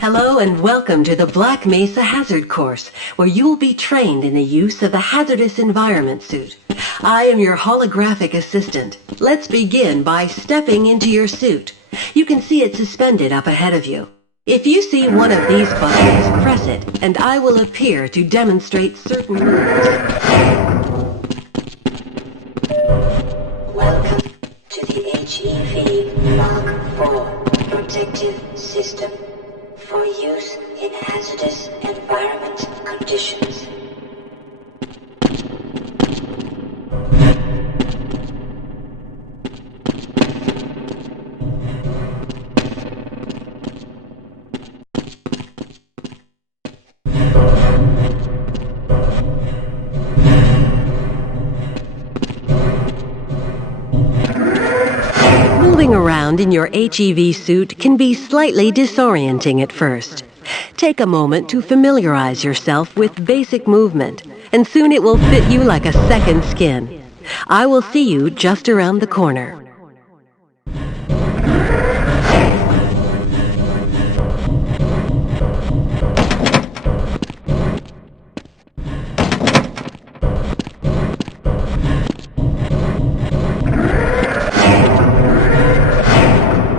Hello and welcome to the Black Mesa Hazard Course, where you will be trained in the use of the hazardous environment suit. I am your holographic assistant. Let's begin by stepping into your suit. You can see it suspended up ahead of you. If you see one of these buttons, press it, and I will appear to demonstrate certain moves. Welcome to the HEV Mark 4 Protective System for use in hazardous environment conditions. Moving around in your HEV suit can be slightly disorienting at first. Take a moment to familiarize yourself with basic movement, and soon it will fit you like a second skin. I will see you just around the corner.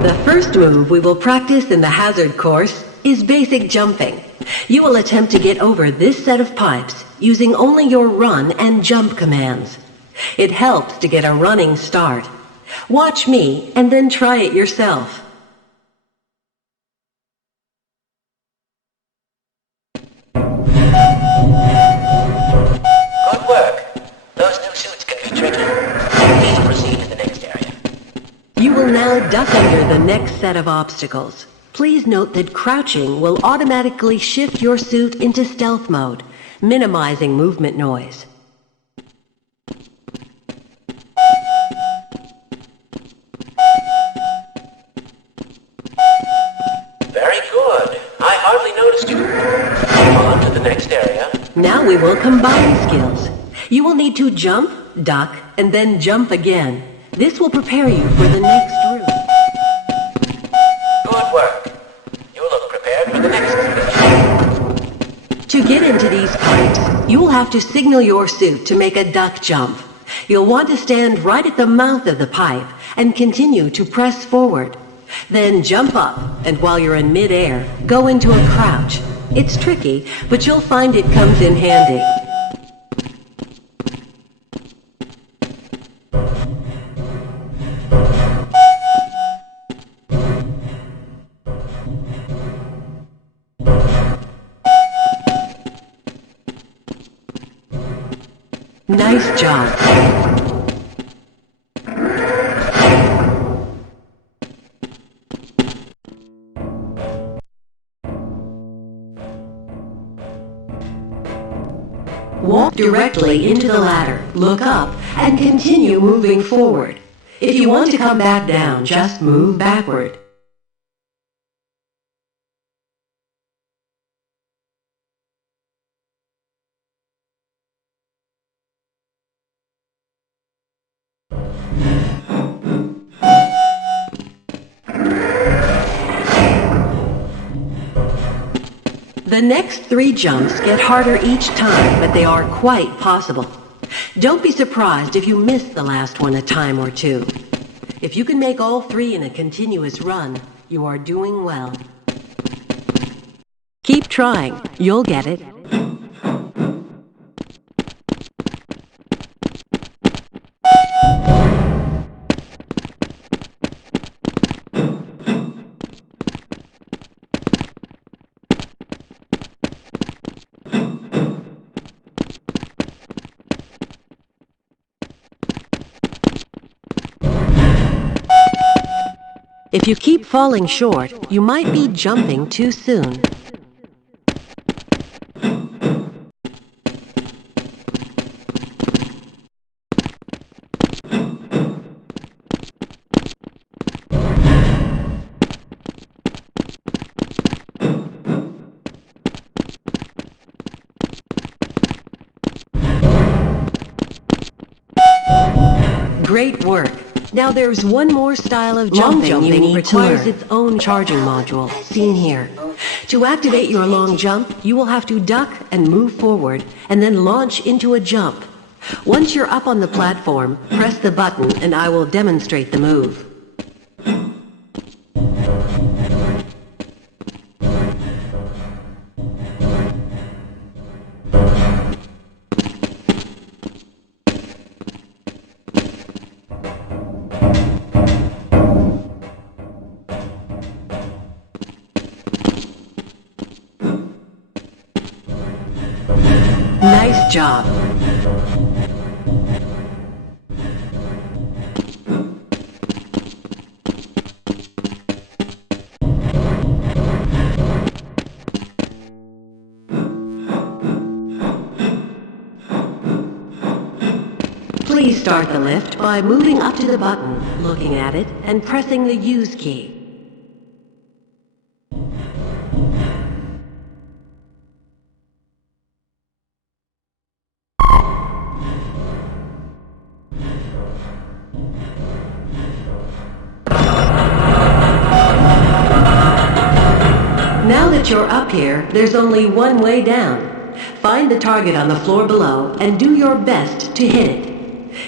The first move we will practice in the hazard course is basic jumping. You will attempt to get over this set of pipes using only your run and jump commands. It helps to get a running start. Watch me and then try it yourself. Good work. Those new suits can be tricky. Please proceed to the next area. You will now duck under the next set of obstacles. Please note that crouching will automatically shift your suit into stealth mode, minimizing movement noise. Very good. I hardly noticed you. On to the next area. Now we will combine skills. You will need to jump, duck, and then jump again. This will prepare you for the next route. Good work. You look prepared for the next station. To get into these pipes, you will have to signal your suit to make a duck jump. You'll want to stand right at the mouth of the pipe and continue to press forward. Then jump up, and while you're in mid-air, go into a crouch. It's tricky, but you'll find it comes in handy. Nice job. Walk directly into the ladder, look up, and continue moving forward. If you want to come back down, just move backward. The next 3 jumps get harder each time, but they are quite possible. Don't be surprised if you miss the last one a time or two. If you can make all 3 in a continuous run, you are doing well. Keep trying. You'll get it. If you keep falling short, you might be jumping too soon. Great work. Now there's one more style of Long jumping jumping you need requires requires its own charging module, seen here. To activate your long jump, you will have to duck and move forward, and then launch into a jump. Once you're up on the platform, press the button and I will demonstrate the move. Nice job. Please start the lift by moving up to the button, looking at it, and pressing the Use key. Now that you're up here, there's only one way down. Find the target on the floor below and do your best to hit it.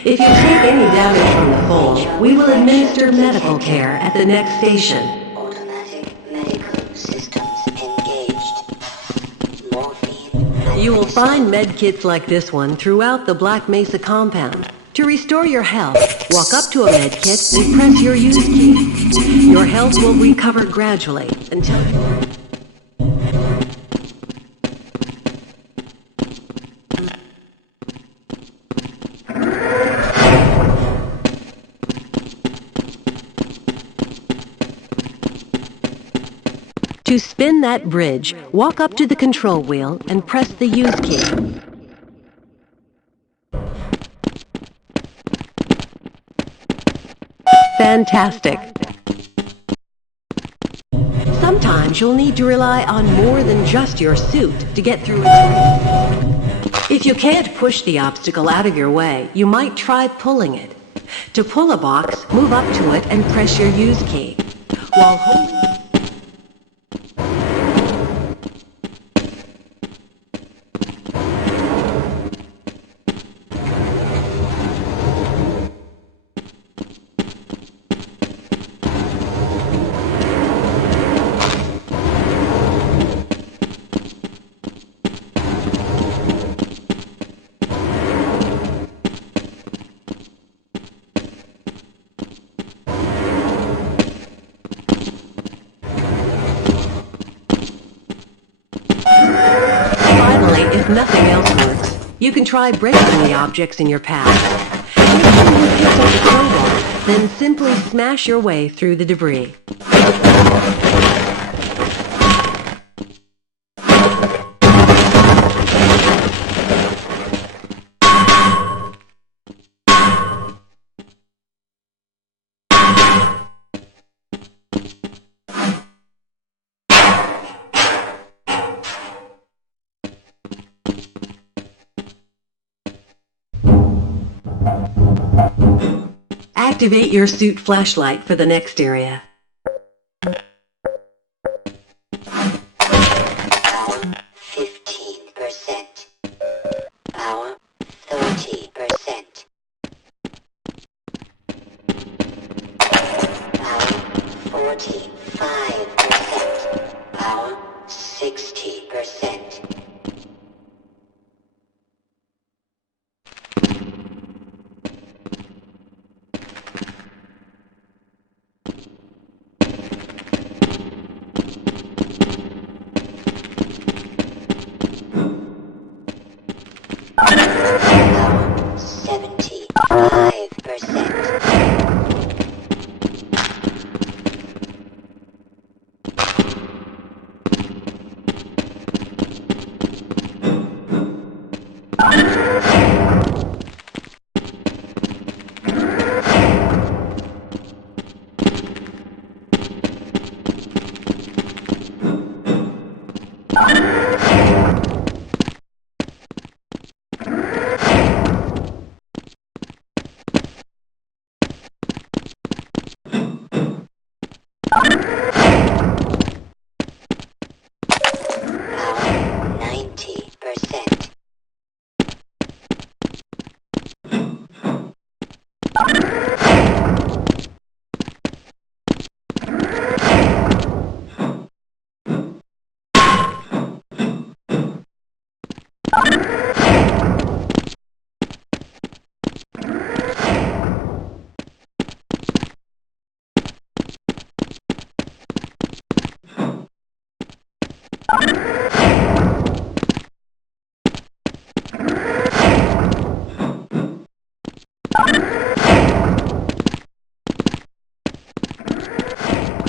If you take any damage from the fall, we will administer medical care at the next station. Automatic medical systems engaged. Morphine. You will find med kits like this one throughout the Black Mesa compound. To restore your health, walk up to a med kit and press your Use key. Your health will recover gradually until you... To spin that bridge, walk up to the control wheel and press the Use key. Fantastic! Sometimes you'll need to rely on more than just your suit to get through it. If you can't push the obstacle out of your way, you might try pulling it. To pull a box, move up to it and press your Use key. While holding... If nothing else works, you can try breaking the objects in your path. If you hit on the crowbar, then simply smash your way through the debris. Activate your suit flashlight for the next area. Power 15%. Power 30%. Power 45%. Power 60%. Power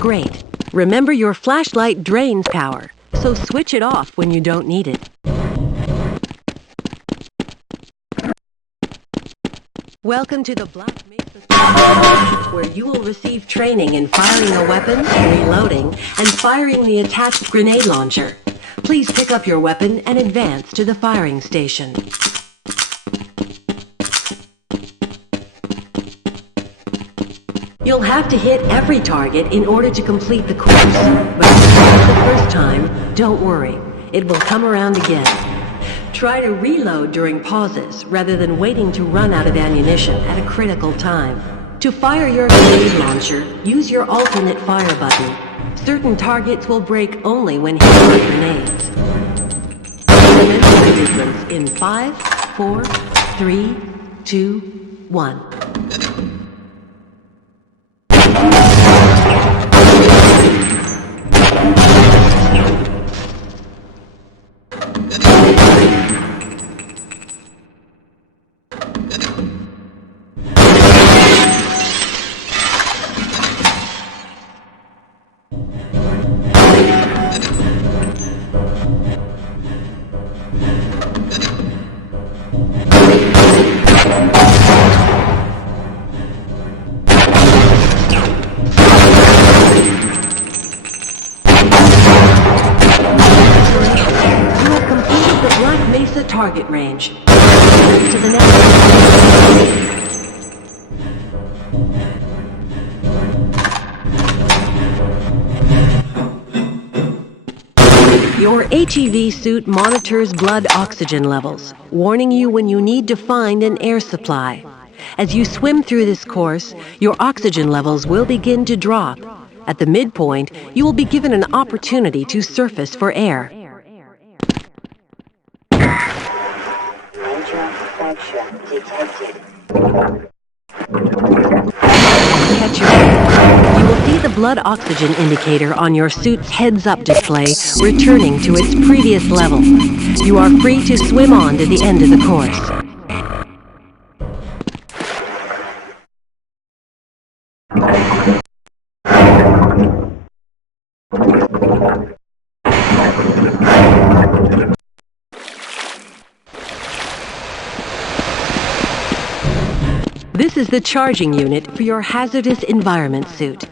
great. Remember, your flashlight drains power, so switch it off when you don't need it. Welcome to the Black Mesa, where you will receive training in firing a weapon, reloading, and firing the attached grenade launcher. Please pick up your weapon and advance to the firing station. You'll have to hit every target in order to complete the course. But if you fail the first time, don't worry. It will come around again. Try to reload during pauses rather than waiting to run out of ammunition at a critical time. To fire your grenade launcher, use your alternate fire button. Certain targets will break only when hit by grenades. Commence sequence in 5, 4, 3, 2, 1. Target range. To the next. Your HEV suit monitors blood oxygen levels, warning you when you need to find an air supply. As you swim through this course, your oxygen levels will begin to drop. At the midpoint, you will be given an opportunity to surface for air. Detected. Catch your breath. You will see the blood oxygen indicator on your suit's heads-up display returning to its previous level. You are free to swim on to the end of the course. This is the charging unit for your hazardous environment suit.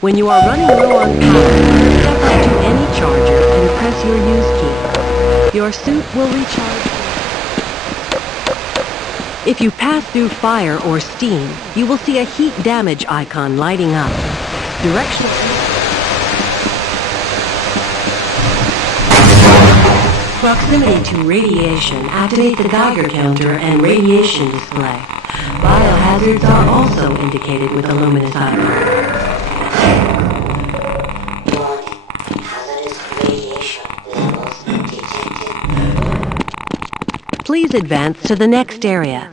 When you are running low on power, step up to any charger and press your use key. Your suit will recharge. If you pass through fire or steam, you will see a heat damage icon lighting up. Directional. Proximity to radiation activates the Geiger counter and radiation display. Biohazards are also indicated with a luminous icon. Warning. Hazardous radiation levels detected. Please advance to the next area.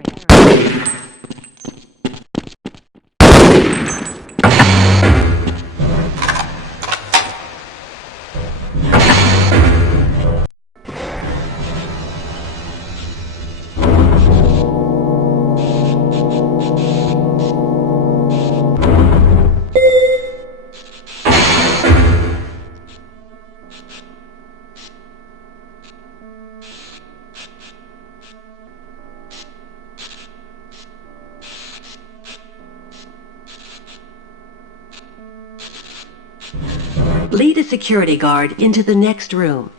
Lead a security guard into the next room.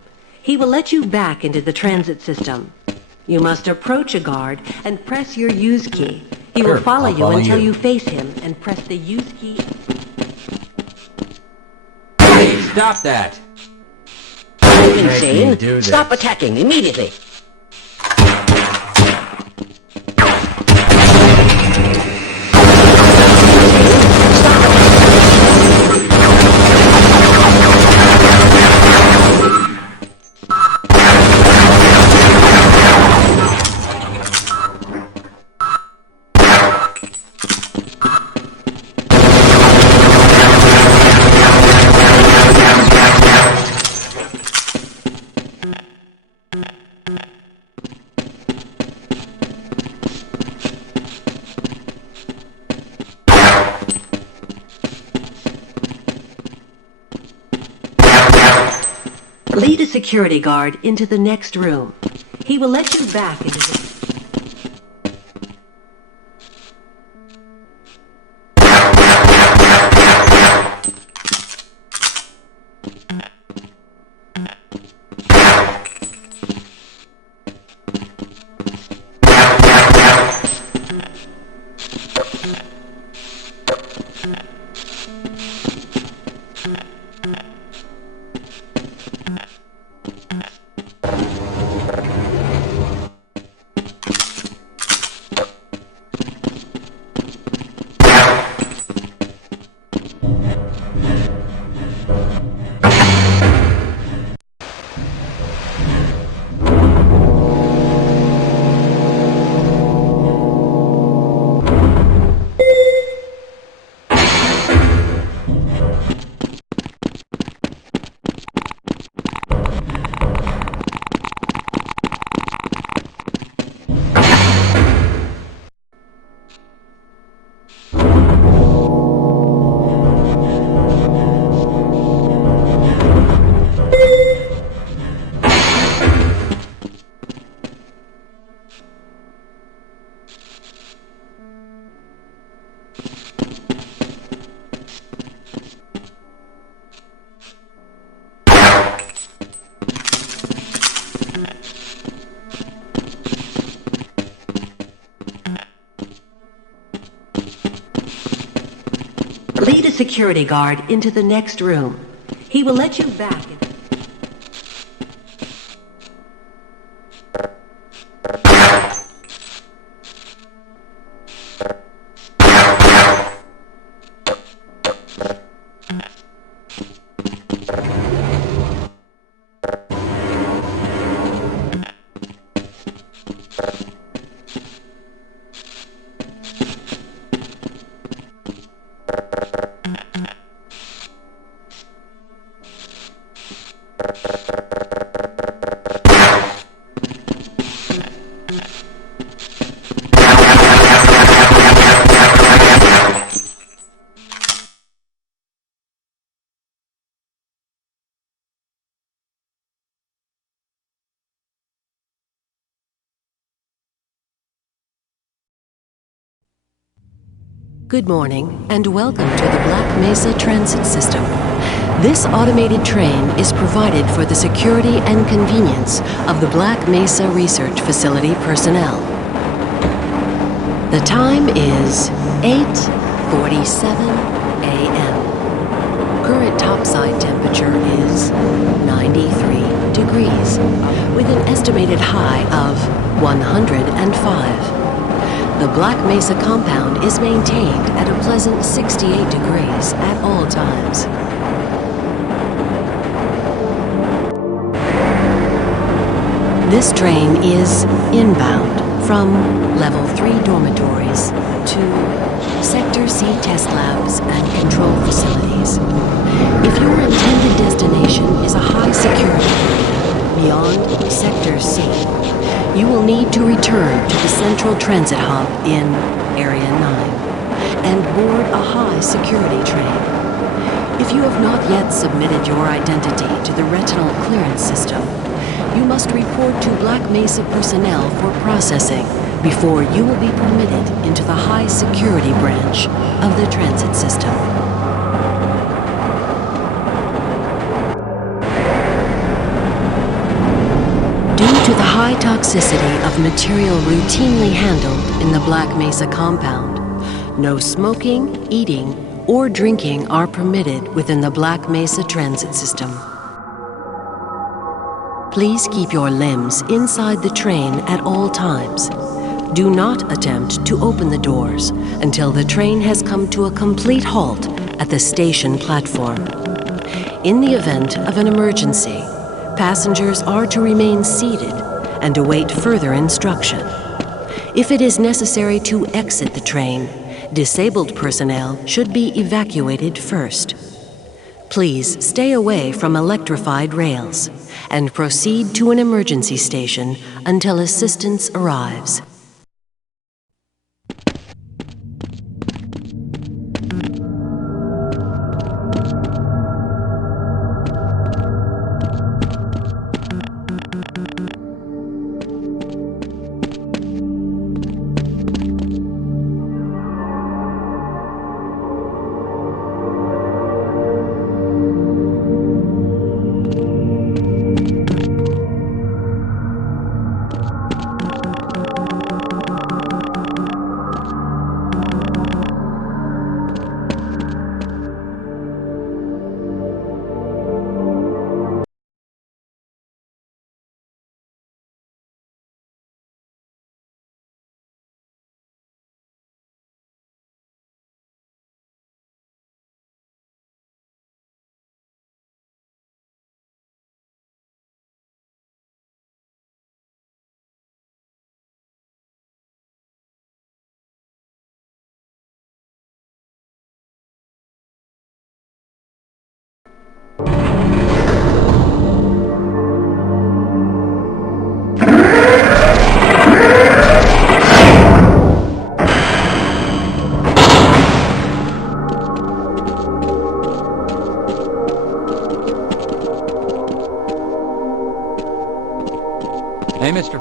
He will let you back into the transit system. You must approach a guard and press your use key. He will follow you until you face him and press the use key. Hey, stop that! Insane! Stop attacking immediately! Lead a security guard into the next room. He will let you back into the... Lead a security guard into the next room. He will let you back. Good morning, and welcome to the Black Mesa Transit System. This automated train is provided for the security and convenience of the Black Mesa Research Facility personnel. The time is 8:47 a.m. Current topside temperature is 93 degrees, with an estimated high of 105. The Black Mesa compound is maintained at a pleasant 68 degrees at all times. This train is inbound from Level 3 dormitories to Sector C test labs and control facilities. If your intended destination is a high security area beyond Sector C, you will need to return to the Central Transit Hub in Area 9 and board a high security train. If you have not yet submitted your identity to the retinal clearance system, you must report to Black Mesa personnel for processing before you will be permitted into the high security branch of the transit system. Due to the high toxicity of material routinely handled in the Black Mesa compound, no smoking, eating, or drinking are permitted within the Black Mesa transit system. Please keep your limbs inside the train at all times. Do not attempt to open the doors until the train has come to a complete halt at the station platform. In the event of an emergency, passengers are to remain seated and await further instruction. If it is necessary to exit the train, disabled personnel should be evacuated first. Please stay away from electrified rails and proceed to an emergency station until assistance arrives.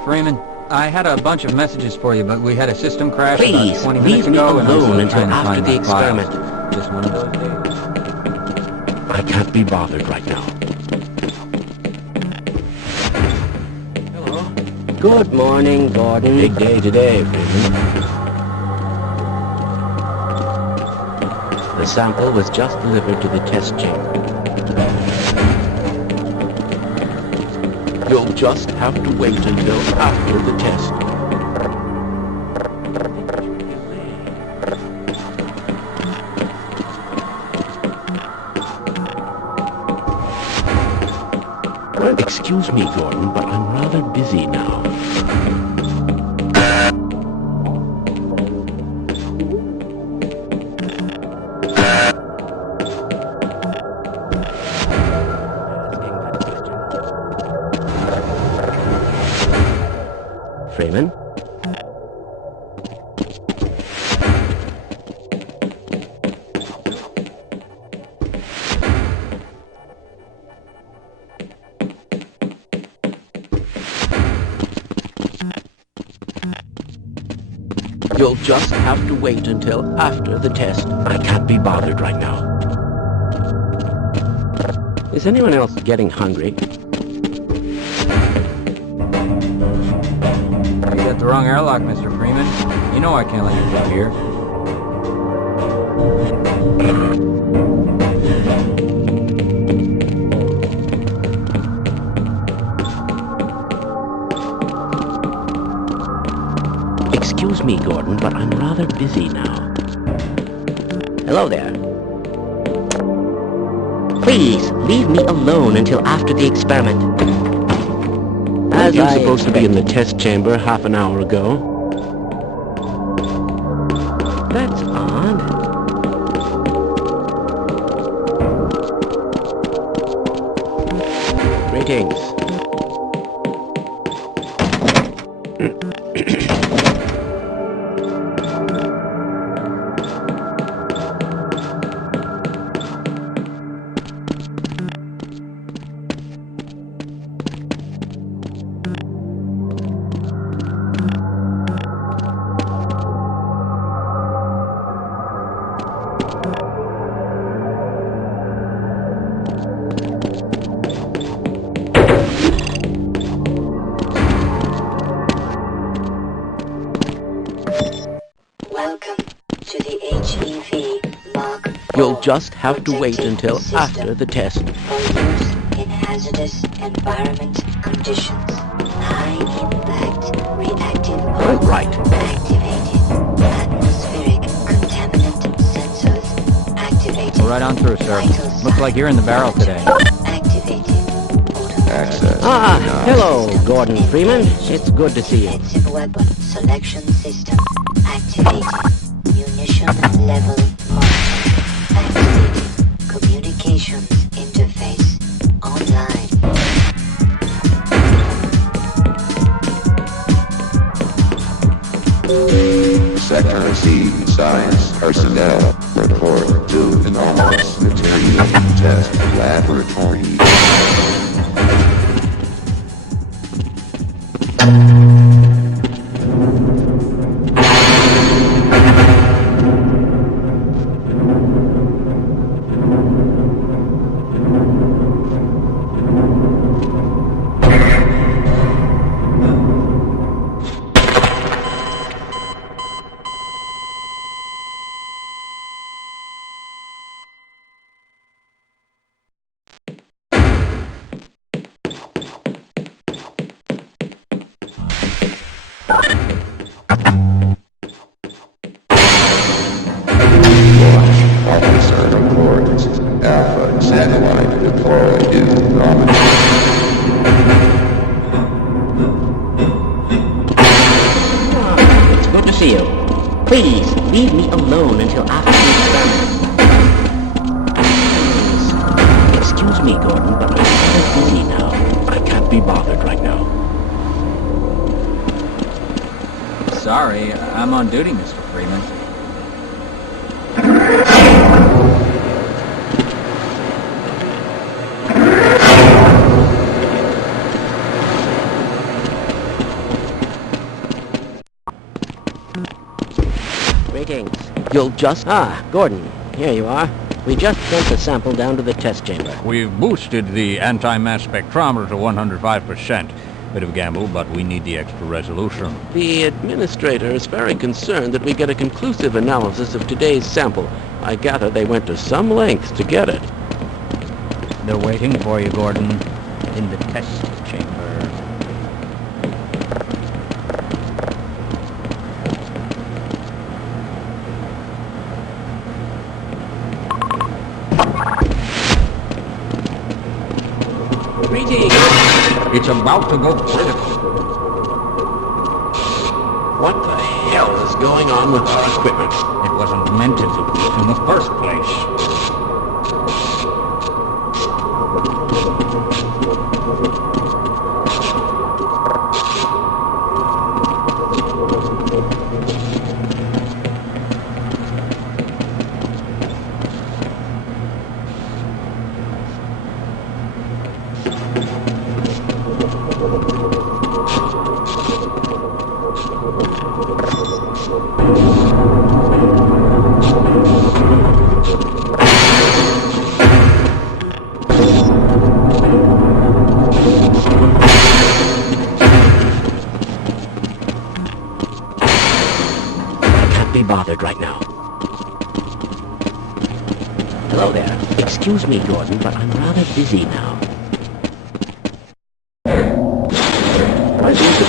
Freeman. I had a bunch of messages for you, but we had a system crash Please, about 20 minutes leave me ago, and I was alone until trying to after find the my files. experiment. Just one of those days. I can't be bothered right now. Hello. Good morning, Gordon. Big day today, Freeman. The sample was just delivered to the test chamber. You'll just have to wait until after the test. Well, excuse me, Gordon, but I'm rather busy now. Freeman? You'll just have to wait until after the test. I can't be bothered right now. Is anyone else getting hungry? You got the wrong airlock, Mr. Freeman. You know I can't let you go here. Excuse me, Gordon, but I'm rather busy now. Hello there. Please, leave me alone until after the experiment. Weren't you supposed to be in the test chamber half an hour ago? That's odd. Greetings. Welcome to the HEV Mark. You'll just have to wait until after the test. For use in hazardous environment conditions. High impact reactive All right. activated. Atmospheric contaminant sensors activated. Go right on through, sir. Looks like you're in the barrel today. Activated. Access. Ah, hello, Gordon Freeman. It's good to see you. Offensive weapon selection system activated. Munition level monitor activated. Communications interface online. Sector C, science personnel, report to anomalous material test laboratory. Officer reports. Alpha satellite deployed to nominate. It's good to see you. Please, leave me alone until after the experiment. Please. Excuse me, Gordon, but I'm rather busy now. I can't be bothered right now. Sorry, I'm on duty, Mr. Freeman. Greetings. You'll just... Ah, Gordon. Here you are. We just sent the sample down to the test chamber. We've boosted the anti-mass spectrometer to 105%. Bit of a gamble, but we need the extra resolution. The administrator is very concerned that we get a conclusive analysis of today's sample. I gather they went to some lengths to get it. They're waiting for you, Gordon, in the test chamber. Greetings. It's about to go critical. What the hell is going on with our equipment? It wasn't meant to be in the first place. Be bothered right now. Hello there. Excuse me, Gordon, but I'm rather busy now.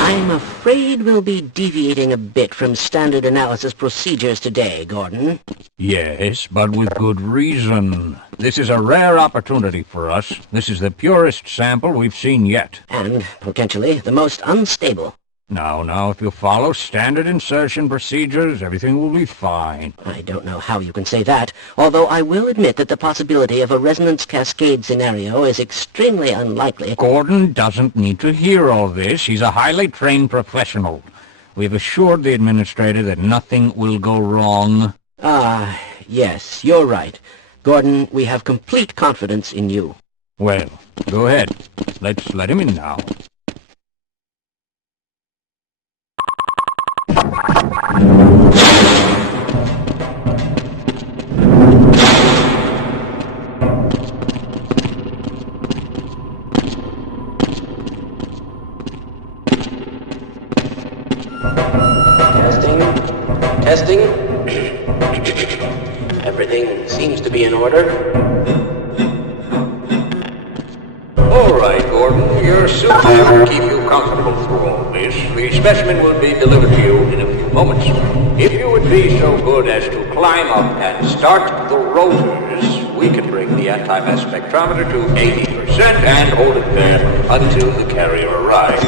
I'm afraid we'll be deviating a bit from standard analysis procedures today, Gordon. Yes, but with good reason. This is a rare opportunity for us. This is the purest sample we've seen yet. And, potentially, the most unstable. Now, if you follow standard insertion procedures, everything will be fine. I don't know how you can say that, although I will admit that the possibility of a resonance cascade scenario is extremely unlikely. Gordon doesn't need to hear all this. He's a highly trained professional. We've assured the administrator that nothing will go wrong. Ah, yes, you're right. Gordon, we have complete confidence in you. Well, go ahead. Let's let him in now. Testing. Everything seems to be in order. All right, Gordon. Your suit should keep you comfortable through all this. The specimen will be delivered to you in a few moments. If you would be so good as to climb up and start the rotors, we can bring the anti-mass spectrometer to 80% and hold it there until the carrier arrives.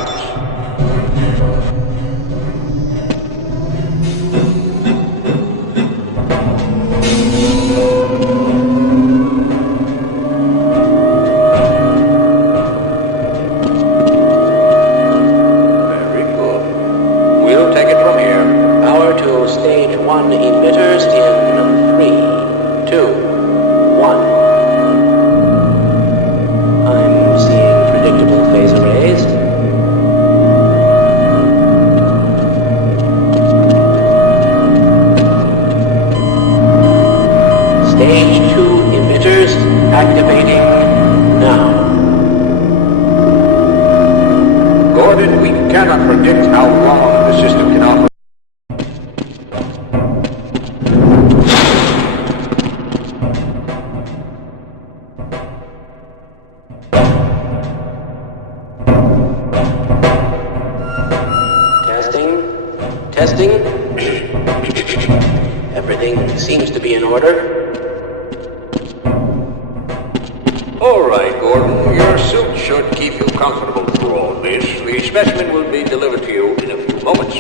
Stage 1 emitters in 3, 2, 1. I'm seeing predictable phase arrays. Stage 2 emitters activating now. Gordon, we cannot predict how long the system can operate. Testing. Everything seems to be in order. All right, Gordon. Your suit should keep you comfortable through all this. The specimen will be delivered to you in a few moments.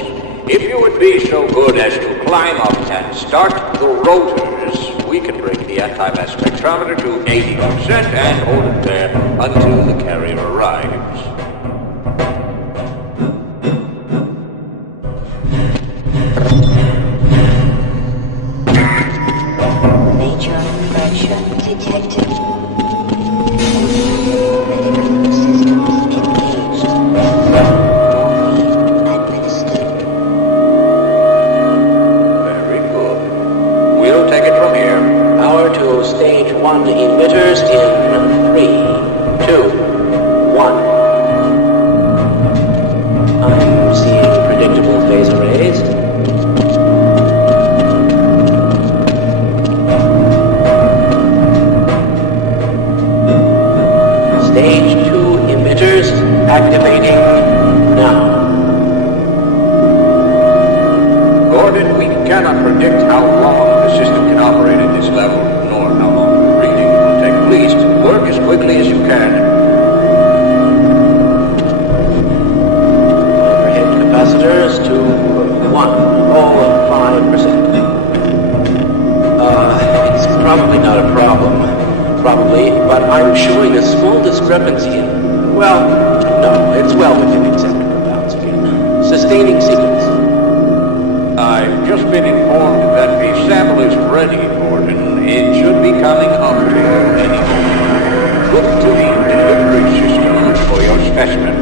If you would be so good as to climb up and start the rotors, we can bring the anti-mass spectrometer to 80% and hold it there until the carrier arrives. Major infraction detected. Medical systems engaged. Morphine administered. Very good. to stage 1 emitters in 3, 2, 1. I'm seeing predictable phase arrays. Stage 2 emitters activating now. Gordon, we cannot predict how long the system can operate at this level, nor how long the reading will take. Please, work as quickly as you can. Overhead capacitors to 5%. It's probably not a problem. Probably, but I'm showing a small discrepancy in... Well, no, it's well within acceptable bounds again. Sustaining sequence. I've just been informed that the sample is ready, Gordon. It should be coming up to you any moment. Look to the delivery system for your specimen.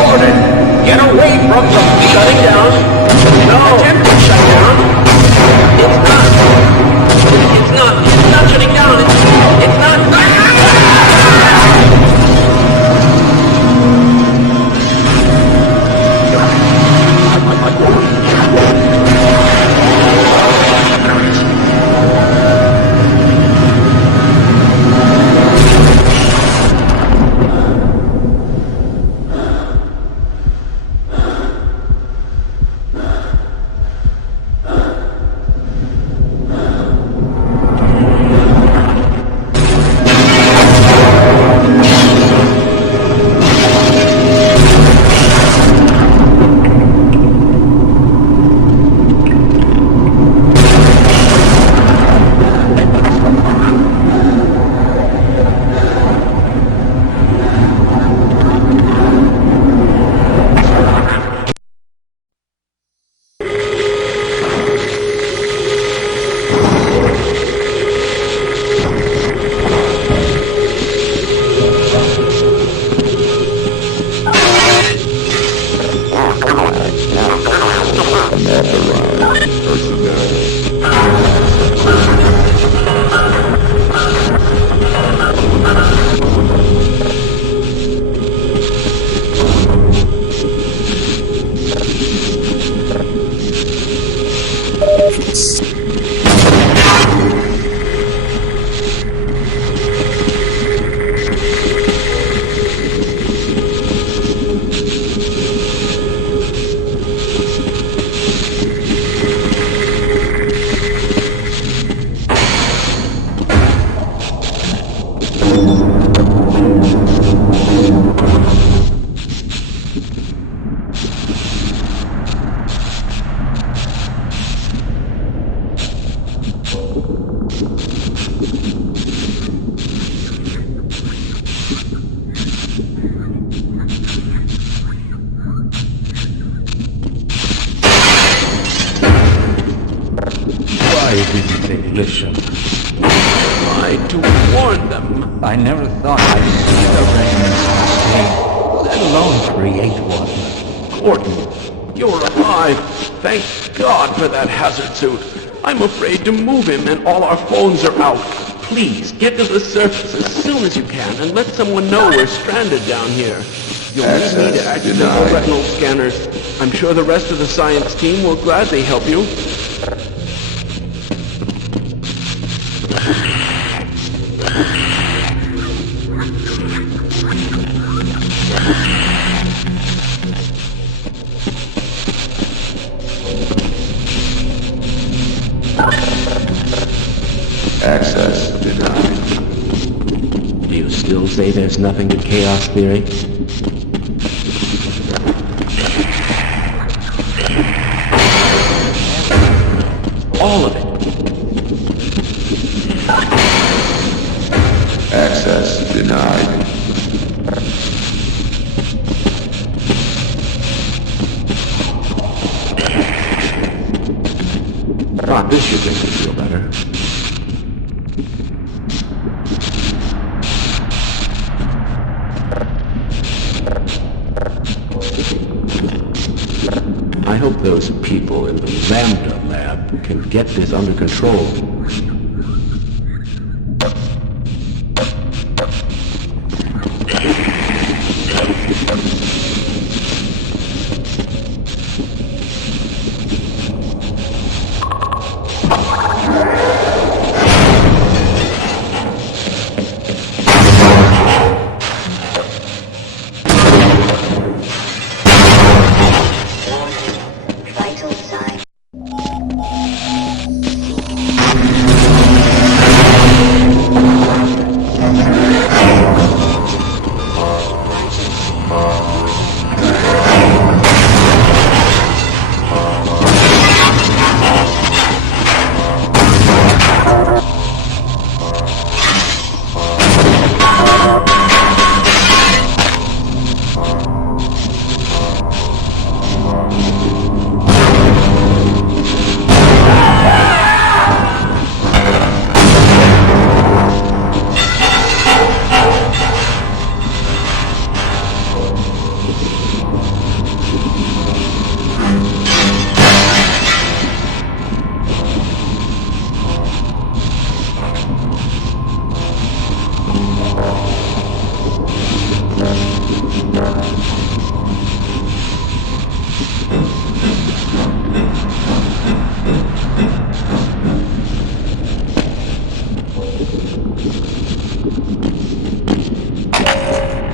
Gordon, get away from the... Shutting down. No. Attempt to shut down. It's not. It's not shutting down. It's not. Why didn't they listen? Tried to warn them. I never thought I'd see the resonance cascade, let alone create one. Gordon, you're alive. Thank God for that hazard suit. I'm afraid to move him and all our phones are out. Please, get to the surface as soon as you can and let someone know we're stranded down here. You'll need me to activate the retinal scanners. I'm sure the rest of the science team will gladly help you. Access denied. Do you still say there's nothing to chaos theory? All of it. Access denied. Ah, this should make me feel better. hope those people in the Lambda lab can get this under control. Vital sign.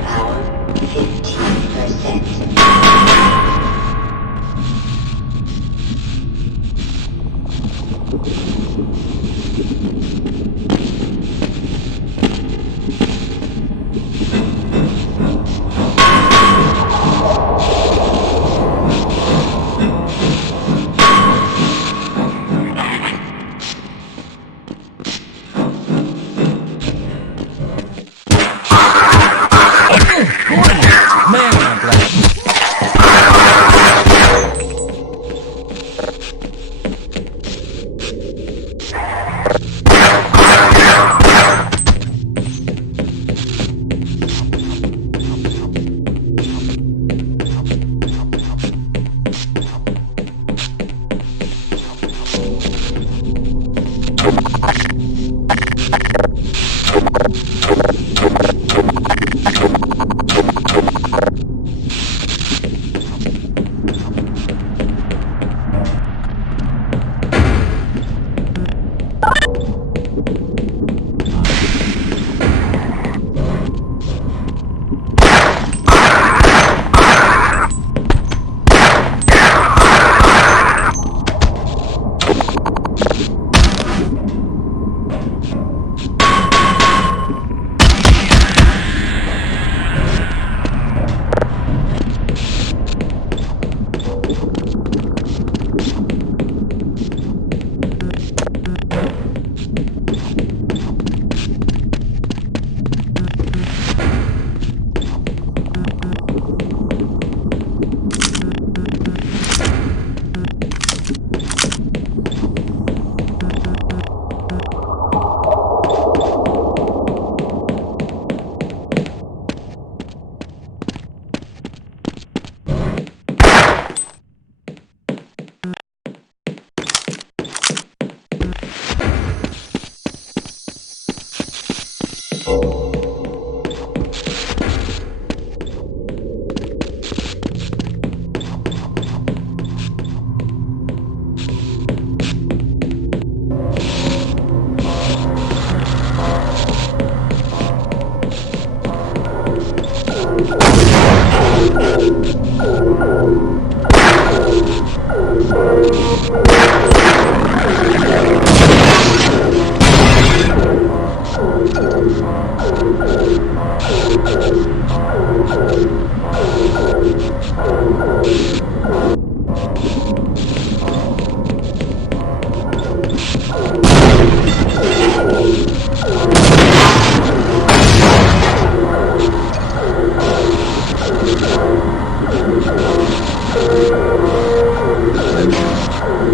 Power 15%. Man, I'm glad.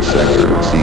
Sector C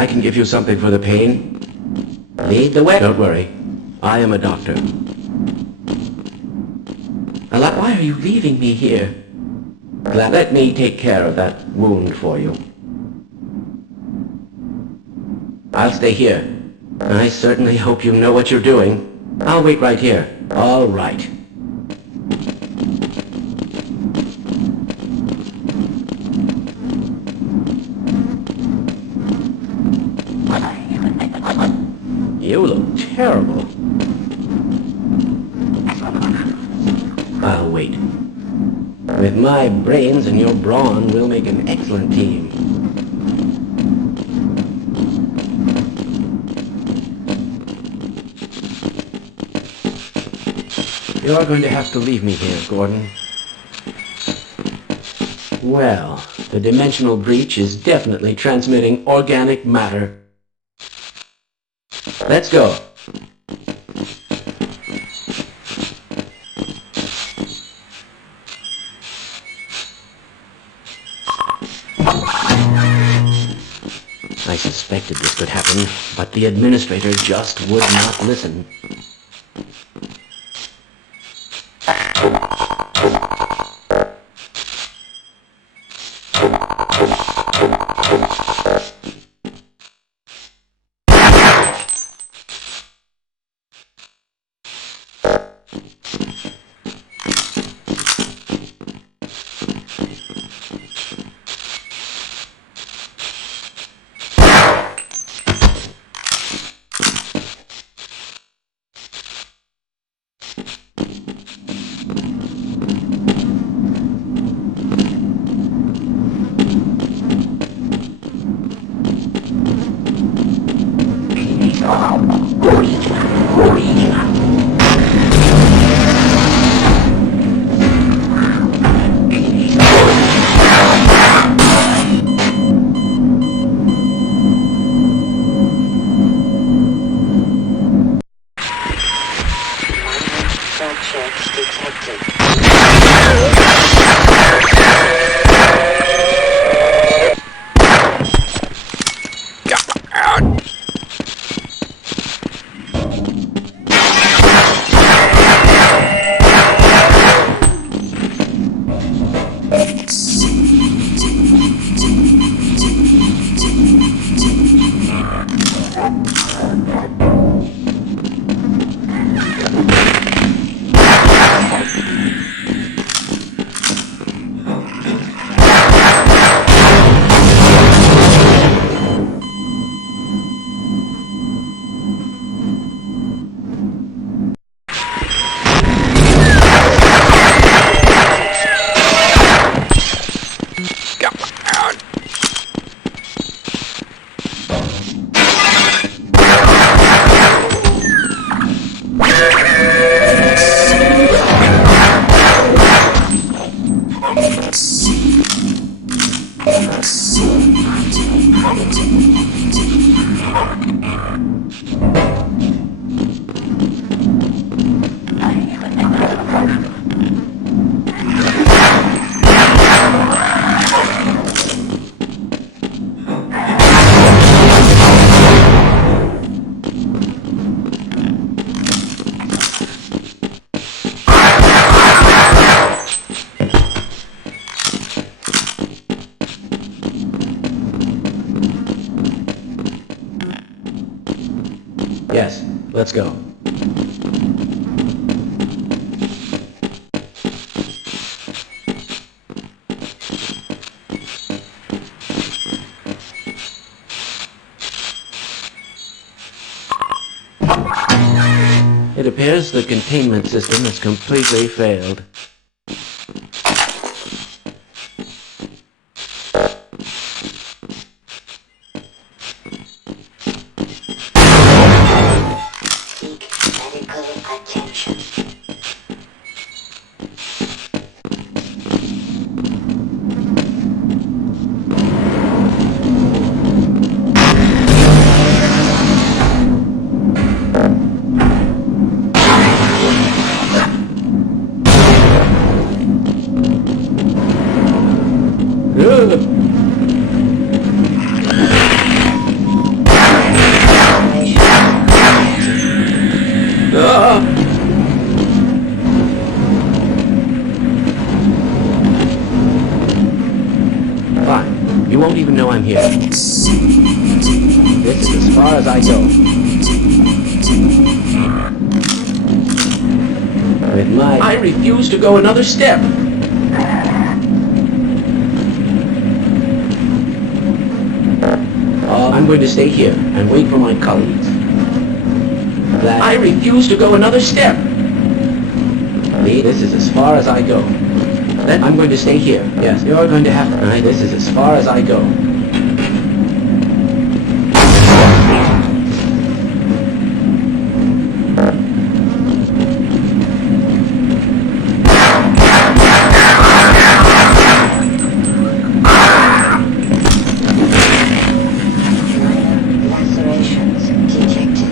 I can give you something for the pain. Lead the way. Don't worry. I am a doctor. Why are you leaving me here? Let me take care of that wound for you. I'll stay here. I certainly hope you know what you're doing. I'll wait right here. All right. You look terrible. I'll wait. With my brains and your brawn, we'll make an excellent team. You're going to have to leave me here, Gordon. Well, the dimensional breach is definitely transmitting organic matter. Let's go. I suspected this could happen, but the administrator just would not listen. Subjects detected. Yes, let's go. It appears the containment system has completely failed. Seek medical attention. won't even know I'm here. This is as far as I go. With my... I refuse to go another step. I'm going to stay here and wait for my colleagues. I refuse to go another step. This is as far as I go. I'm going to stay here. Yes, you're going to have to... This is as far as I go. Lacerations detected.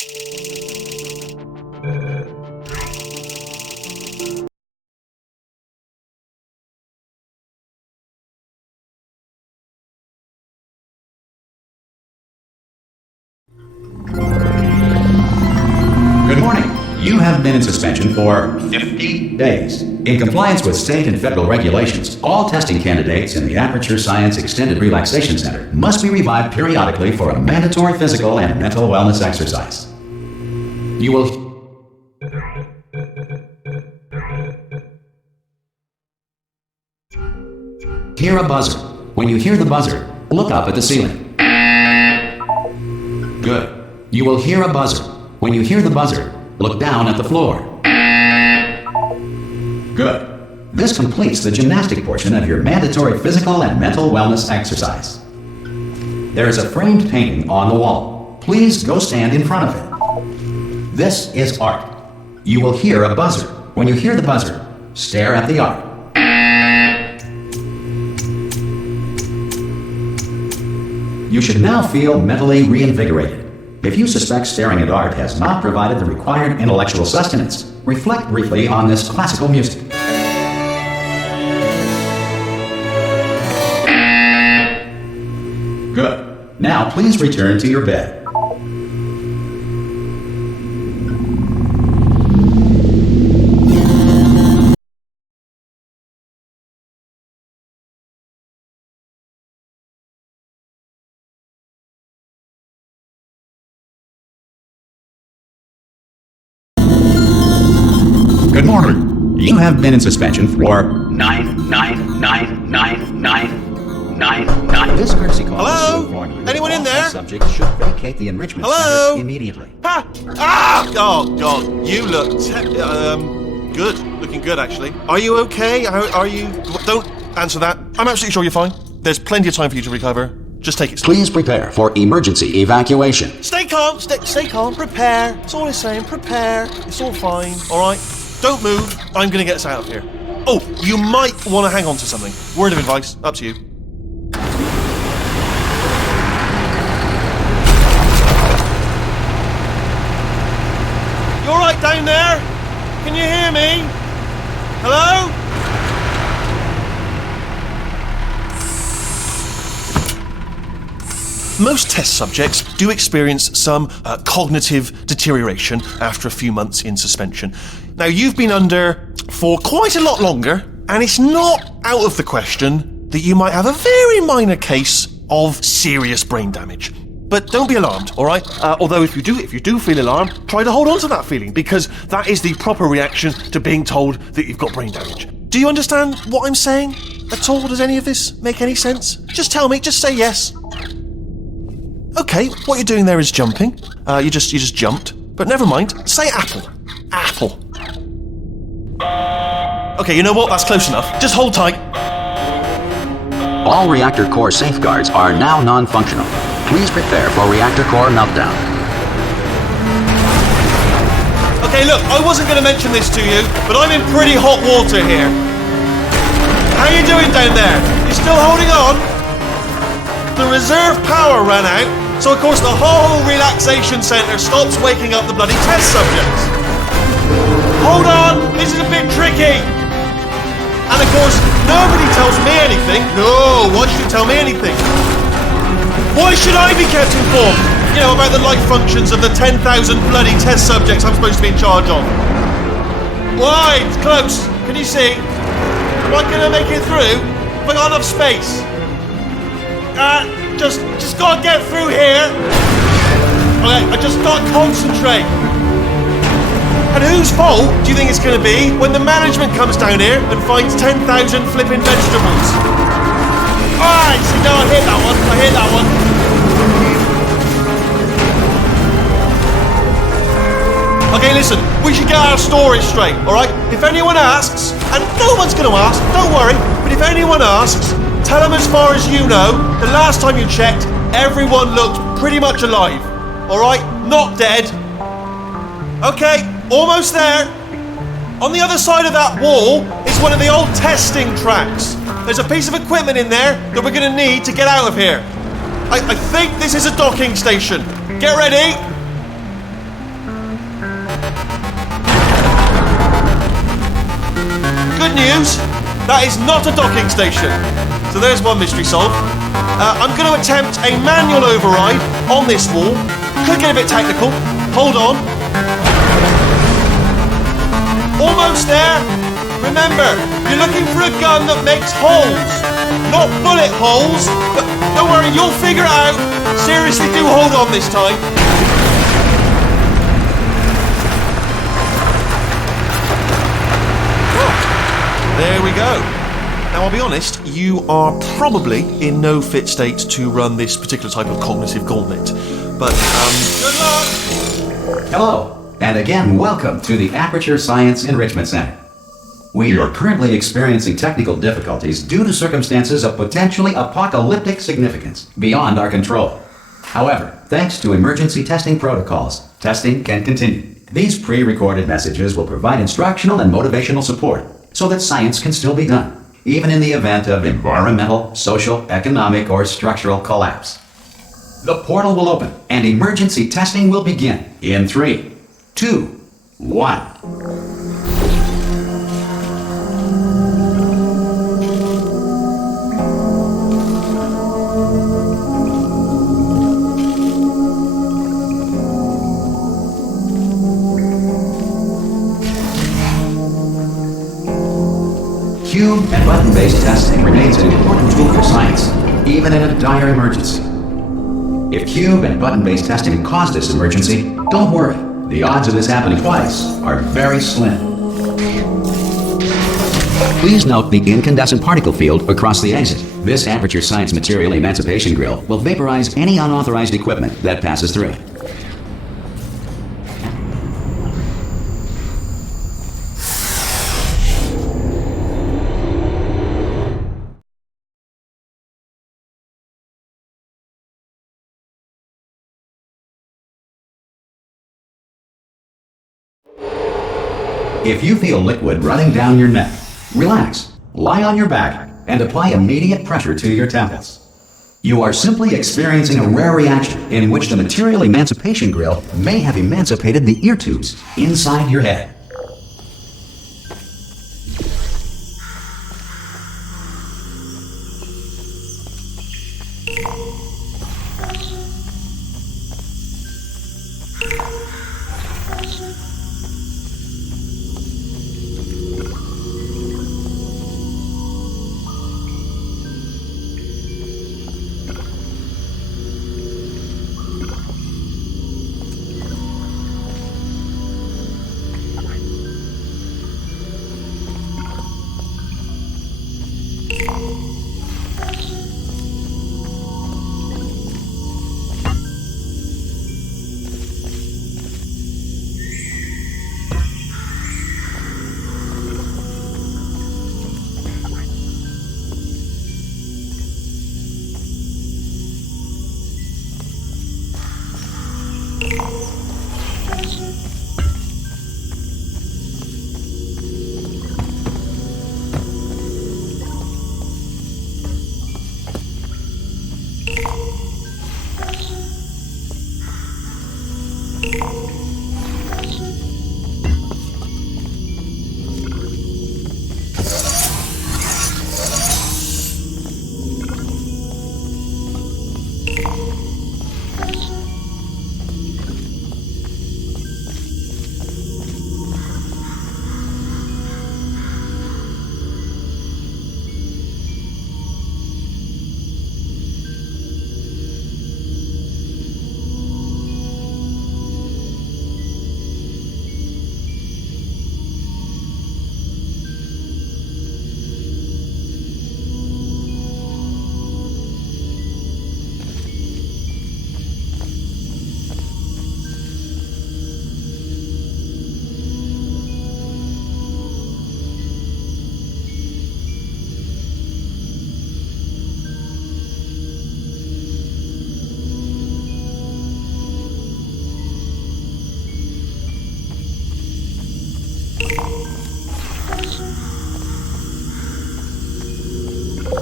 Good morning. You have been in suspension for 50 days. In compliance with state and federal regulations, all testing candidates in the Aperture Science Extended Relaxation Center must be revived periodically for a mandatory physical and mental wellness exercise. You will hear a buzzer. When you hear the buzzer, look up at the ceiling. Good. You will hear a buzzer. When you hear the buzzer, look down at the floor. Good. This completes the gymnastic portion of your mandatory physical and mental wellness exercise. There is a framed painting on the wall. Please go stand in front of it. This is art. You will hear a buzzer. When you hear the buzzer, stare at the art. You should now feel mentally reinvigorated. If you suspect staring at art has not provided the required intellectual sustenance, reflect briefly on this classical music. Good. Now please return to your bed. Good morning. You have been in suspension for 9999999. This courtesy call is to inform you Anyone that in all there? test subjects should vacate the enrichment Hello? center immediately. Ha! Ah! Oh God, you look good. Looking good, actually. Are you okay? Are you? Don't answer that. I'm absolutely sure you're fine. There's plenty of time for you to recover. Just take it slow. Please prepare for emergency evacuation. Stay calm. Stay calm. Prepare. That's all I'm saying. Prepare. It's all fine. All right. Don't move. I'm gonna get us out of here. Oh, you might want to hang on to something. Word of advice. Up to you. You all right down there? Can you hear me? Hello? Most test subjects do experience some cognitive deterioration after a few months in suspension. Now, you've been under for quite a lot longer, and it's not out of the question that you might have a very minor case of serious brain damage. But don't be alarmed, all right? Although if you do feel alarmed, try to hold on to that feeling, because that is the proper reaction to being told that you've got brain damage. Do you understand what I'm saying at all? Does any of this make any sense? Just tell me, just say yes. Okay, what you're doing there is jumping. You just jumped. But never mind. Say apple. Apple. Okay, you know what? That's close enough. Just hold tight. All reactor core safeguards are now non-functional. Please prepare for reactor core meltdown. Okay, look, I wasn't going to mention this to you, but I'm in pretty hot water here. How you doing down there? You still holding on? The reserve power ran out, so of course the whole relaxation centre stops waking up the bloody test subjects. Hold on, this is a bit tricky. And of course, nobody tells me anything. No, why should you tell me anything? Why should I be kept informed? You know, about the life functions of the 10,000 bloody test subjects I'm supposed to be in charge of. Why? It's close. Can you see? Am I gonna make it through? Have I got enough space? Just gotta get through here. Okay, I just gotta concentrate. And whose fault do you think it's gonna be when the management comes down here and finds 10,000 flipping vegetables? Alright, see, no, I hit that one. Okay, listen, we should get our story straight, alright? If anyone asks, and no one's gonna ask, don't worry, but if anyone asks, tell them as far as you know, the last time you checked, everyone looked pretty much alive. Alright? Not dead. Okay, almost there. On the other side of that wall is one of the old testing tracks. There's a piece of equipment in there that we're gonna need to get out of here. I think this is a docking station. Get ready. news. That is not a docking station. So there's one mystery solved. I'm going to attempt a manual override on this wall. Could get a bit technical. Hold on. Almost there. Remember, you're looking for a gun that makes holes, not bullet holes. But don't worry, you'll figure it out. Seriously, do hold on this time. There we go. Now, I'll be honest, you are probably in no fit state to run this particular type of cognitive gauntlet. But, good luck! Hello, and again, welcome to the Aperture Science Enrichment Center. We are currently experiencing technical difficulties due to circumstances of potentially apocalyptic significance beyond our control. However, thanks to emergency testing protocols, testing can continue. These pre-recorded messages will provide instructional and motivational support so that science can still be done, even in the event of environmental, social, economic, or structural collapse. The portal will open, and emergency testing will begin in 3, 2, 1. Cube and button-based testing remains an important tool for science, even in a dire emergency. If cube and button-based testing caused this emergency, don't worry. The odds of this happening twice are very slim. Please note the incandescent particle field across the exit. This Aperture Science Material Emancipation Grill will vaporize any unauthorized equipment that passes through it. If you feel liquid running down your neck, relax, lie on your back, and apply immediate pressure to your temples. You are simply experiencing a rare reaction in which the Material Emancipation Grill may have emancipated the ear tubes inside your head.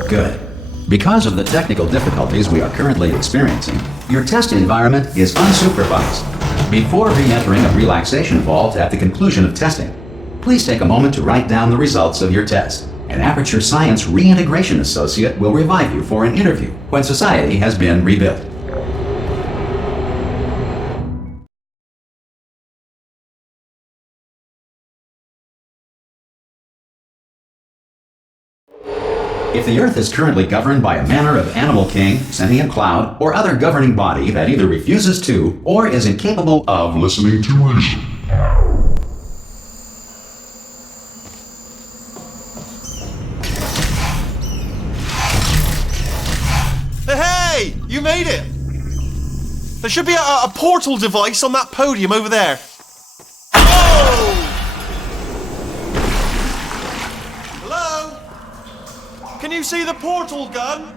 Good. Because of the technical difficulties we are currently experiencing, your test environment is unsupervised. Before re-entering a relaxation vault at the conclusion of testing, Please take a moment to write down the results of your test. An Aperture Science Reintegration Associate will revive you for an interview when society has been rebuilt. If the Earth is currently governed by a manner of animal king, sentient cloud, or other governing body that either refuses to or is incapable of listening to reason, Hey! You made it! There should be a portal device on that podium over there. Oh! Hello? Can you see the portal gun?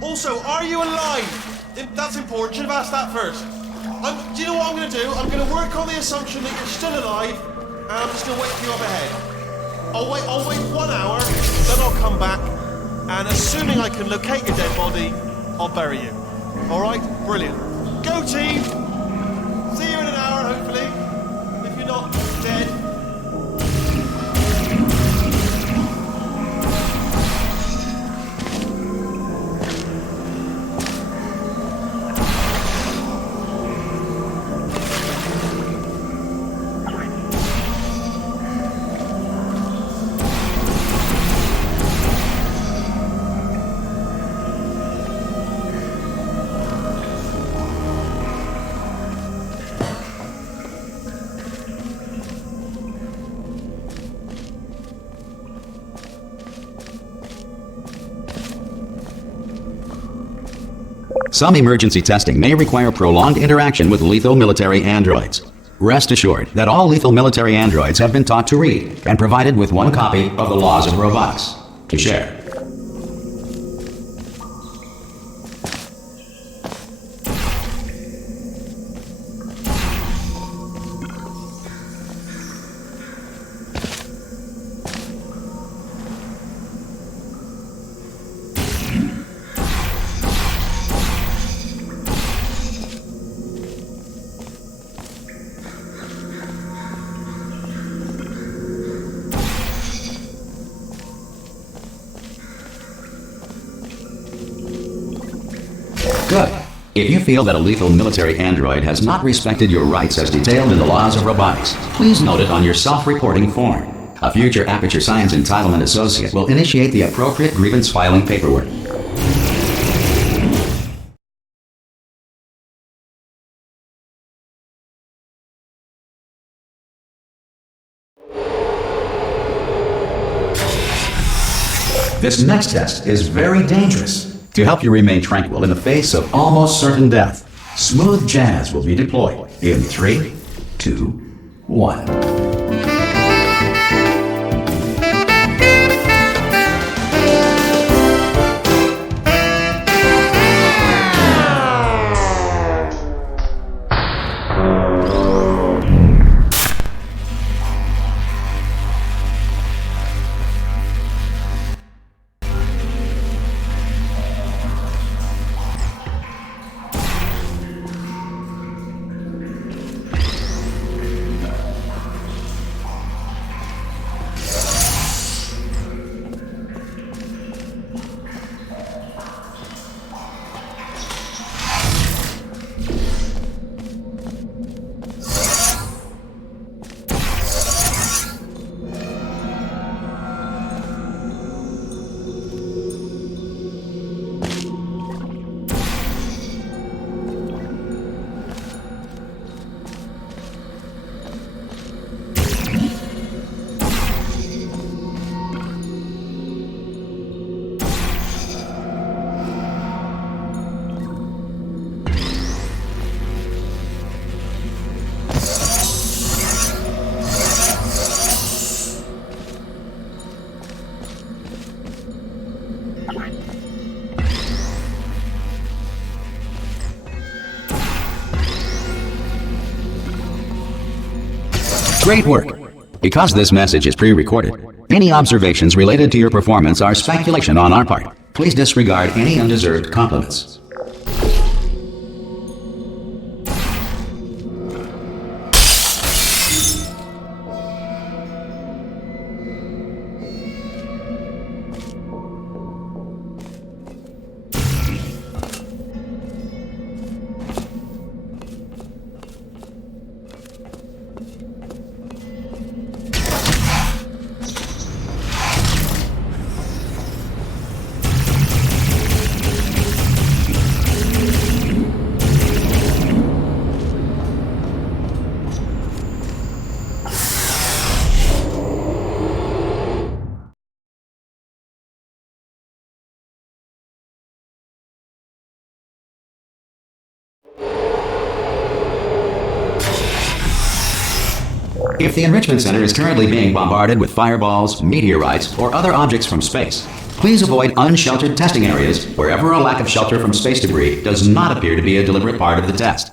Also, are you alive? That's important. Should have asked that first. Do you know what I'm going to do? I'm going to work on the assumption that you're still alive, and I'm just going to wait for you up ahead. I'll wait 1 hour, then I'll come back. And assuming I can locate your dead body, I'll bury you. Alright? Brilliant. Go team! See you in an hour, hopefully. If you're not dead. some emergency testing may require prolonged interaction with lethal military androids. Rest assured that all lethal military androids have been taught to read and provided with one copy of the Laws of Robotics to share. Good. If you feel that a lethal military android has not respected your rights as detailed in the Laws of Robotics, please note it on your self-reporting form. A future Aperture Science Entitlement Associate will initiate the appropriate grievance filing paperwork. This next test is very dangerous. To help you remain tranquil in the face of almost certain death, smooth jazz will be deployed in 3, 2, 1. Great work! Because this message is pre-recorded, any observations related to your performance are speculation on our part. Please disregard any undeserved compliments. If the Enrichment Center is currently being bombarded with fireballs, meteorites, or other objects from space, please avoid unsheltered testing areas wherever a lack of shelter from space debris does not appear to be a deliberate part of the test.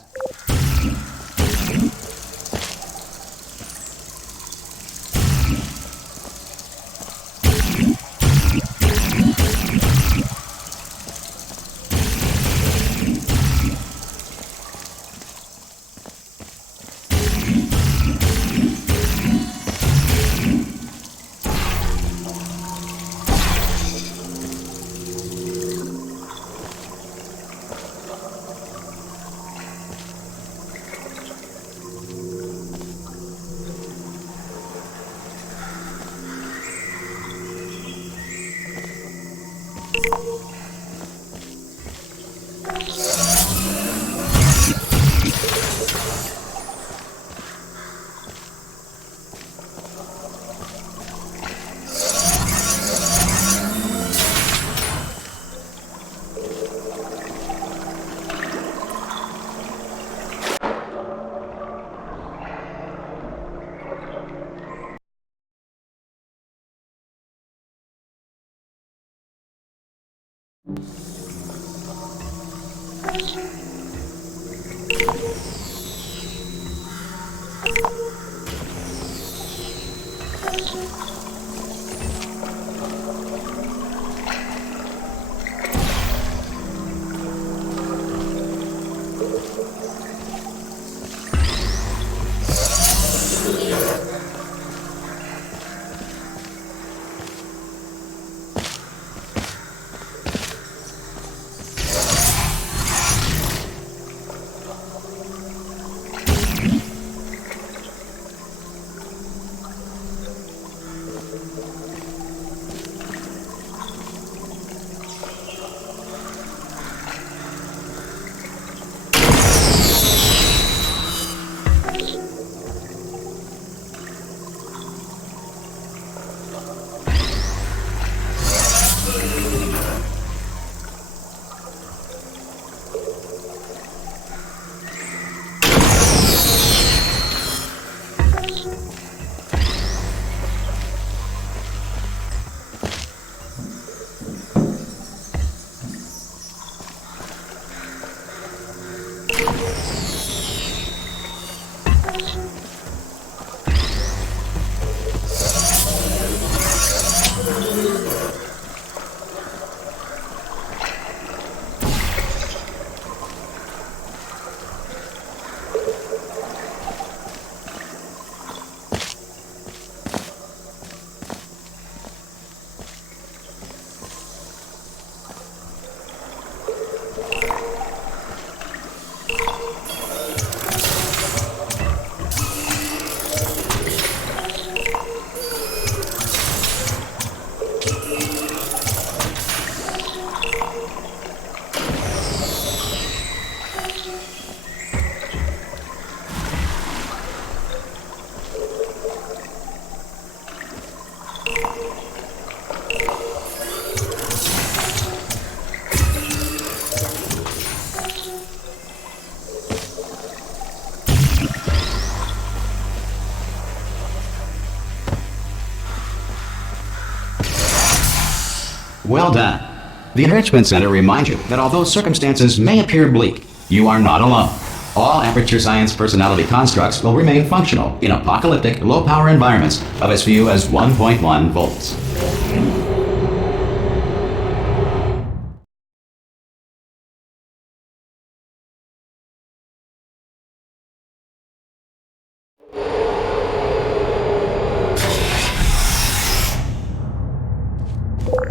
Well done. The Enrichment Center reminds you that although circumstances may appear bleak, you are not alone. All Aperture Science personality constructs will remain functional in apocalyptic, low-power environments of as few as 1.1 volts.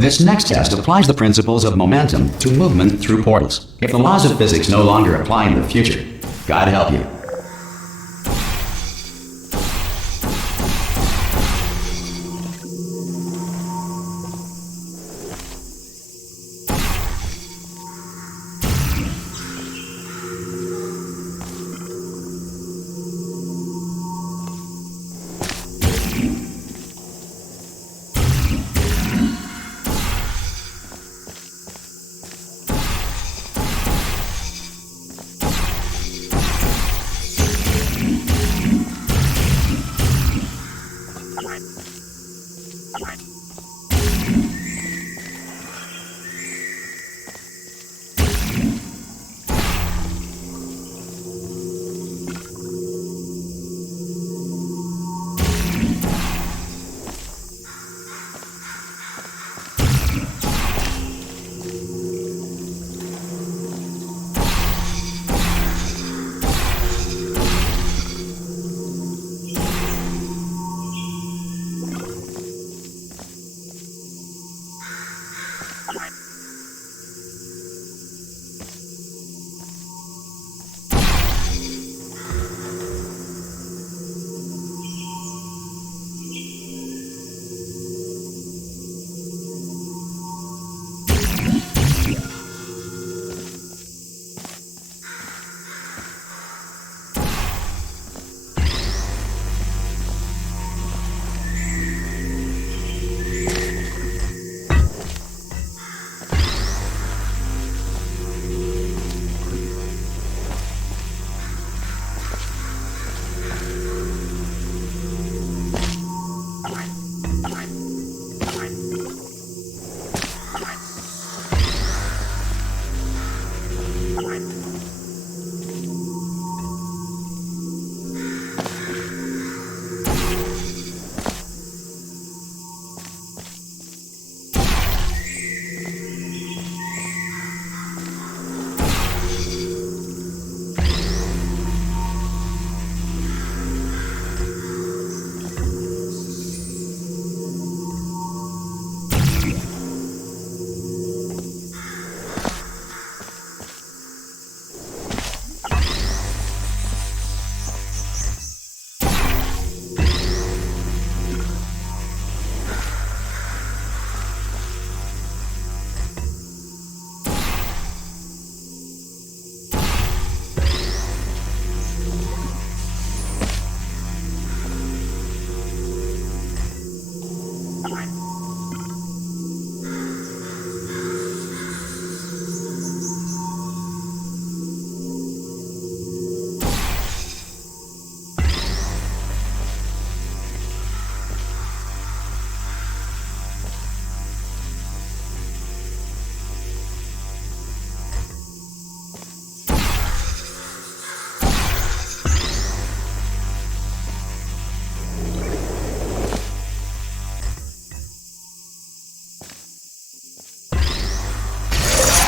This next test applies the principles of momentum to movement through portals. If the laws of physics no longer apply in the future, God help you.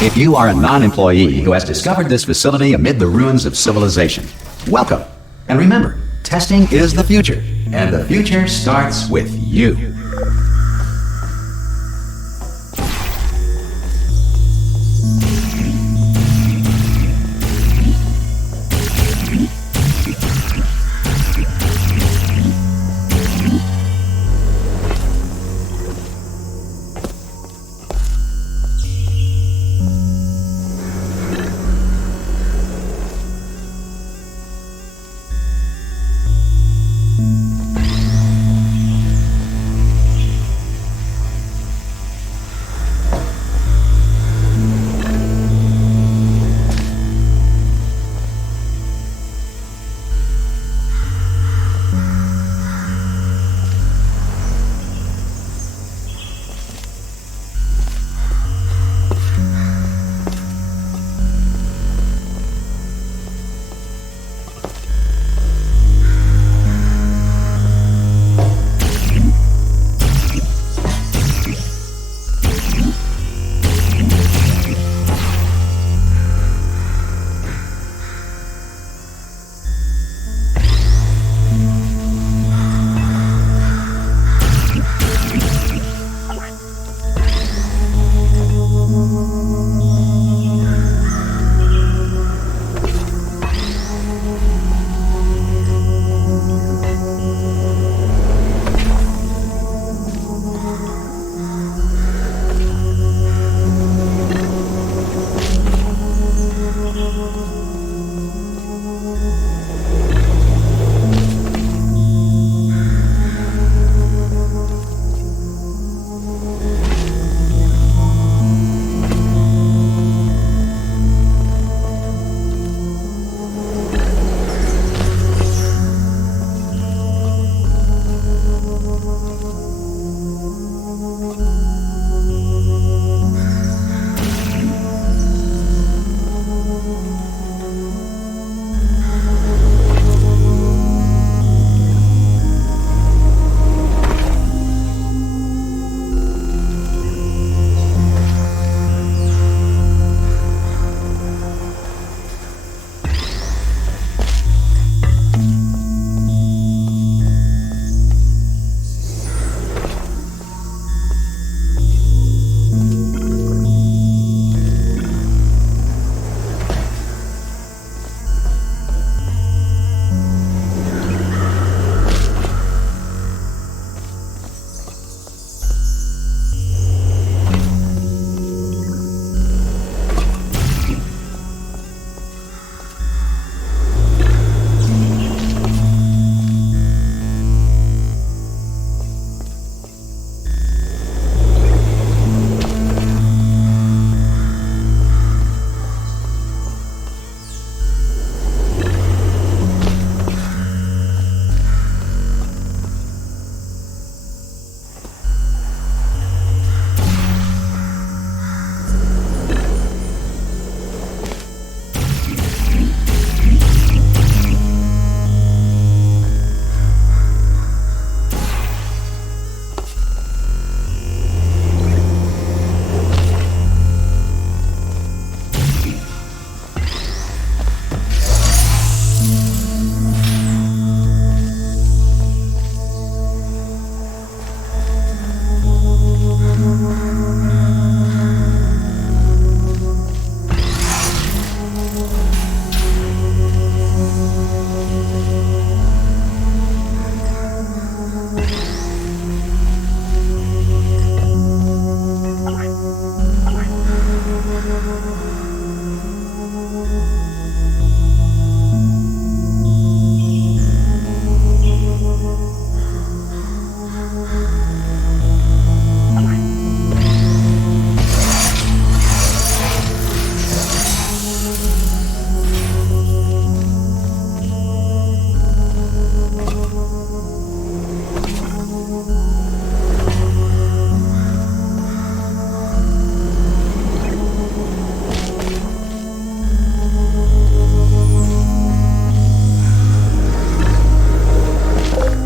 If you are a non-employee who has discovered this facility amid the ruins of civilization, welcome. And remember, testing is the future, and the future starts with you.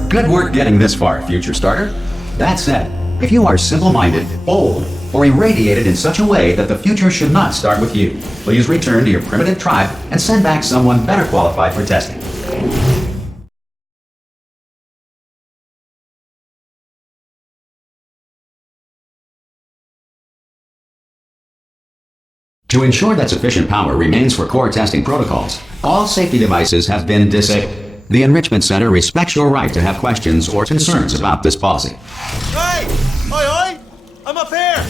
Good work getting this far, future starter. That said, if you are simple-minded, bold, or irradiated in such a way that the future should not start with you. Please return to your primitive tribe and send back someone better qualified for testing. To ensure that sufficient power remains for core testing protocols, all safety devices have been disabled. The Enrichment Center respects your right to have questions or concerns about this policy. Hey! Oi, oi! I'm up here!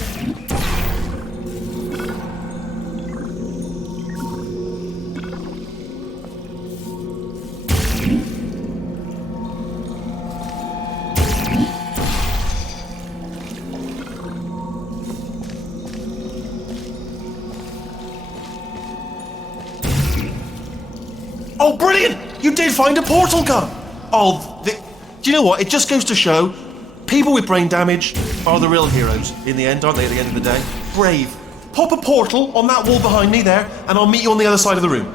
Oh, brilliant! You did find a portal gun! Oh, do you know what? It just goes to show, people with brain damage are the real heroes in the end, aren't they, at the end of the day? Brave. Pop a portal on that wall behind me there, and I'll meet you on the other side of the room.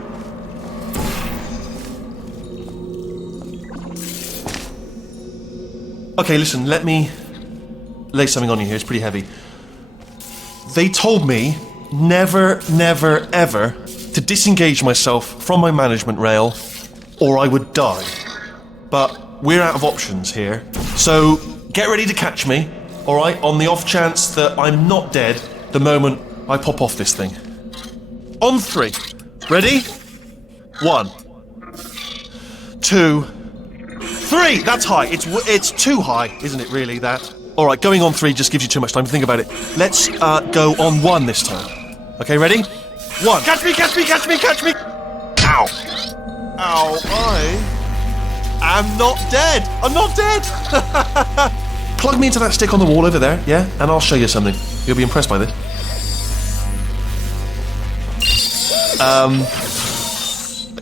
Okay, listen, let me lay something on you here. It's pretty heavy. They told me never, never, ever to disengage myself from my management rail, or I would die. But we're out of options here, so get ready to catch me, alright, on the off chance that I'm not dead the moment I pop off this thing. On 3. Ready? 1, 2, 3! That's high. It's too high, isn't it, really, that? Alright, going on 3 just gives you too much time to think about it. Let's go on 1 this time. Okay, ready? 1. Catch me, catch me, catch me, catch me! Ow! Ow, I am not dead! I'm not dead! Plug me into that stick on the wall over there, yeah? And I'll show you something. You'll be impressed by this.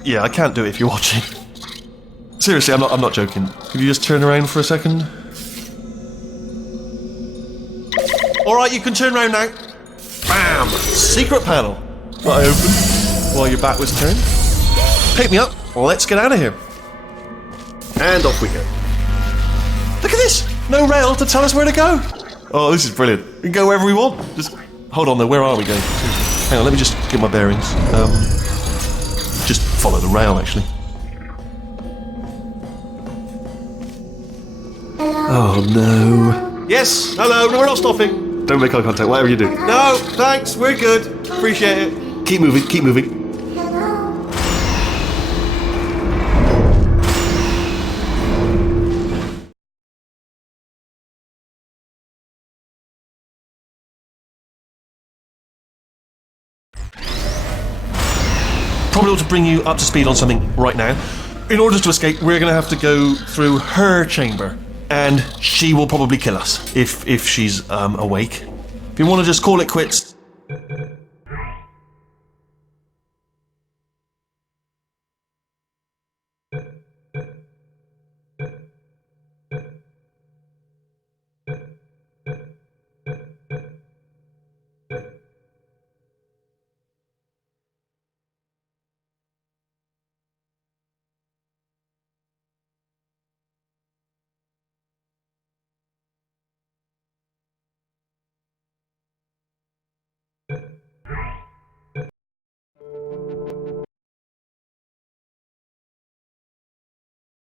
Yeah, I can't do it if you're watching. Seriously, I'm not joking. Could you just turn around for a second? Alright, you can turn around now. Bam! Secret panel. That I opened while your back was turned. Pick me up. Let's get out of here. And off we go. Look at this! No rail to tell us where to go. Oh, this is brilliant. We can go wherever we want. Just hold on though. Where are we going? Hang on. Let me just get my bearings. Just follow the rail, actually. Oh no. Yes. Hello. No, we're not stopping. Don't make eye contact. Whatever you do. No. Thanks. We're good. Appreciate it. Keep moving, keep moving. Probably ought to bring you up to speed on something right now. In order to escape, we're going to have to go through her chamber. And she will probably kill us, if she's awake. If you want to just call it quits...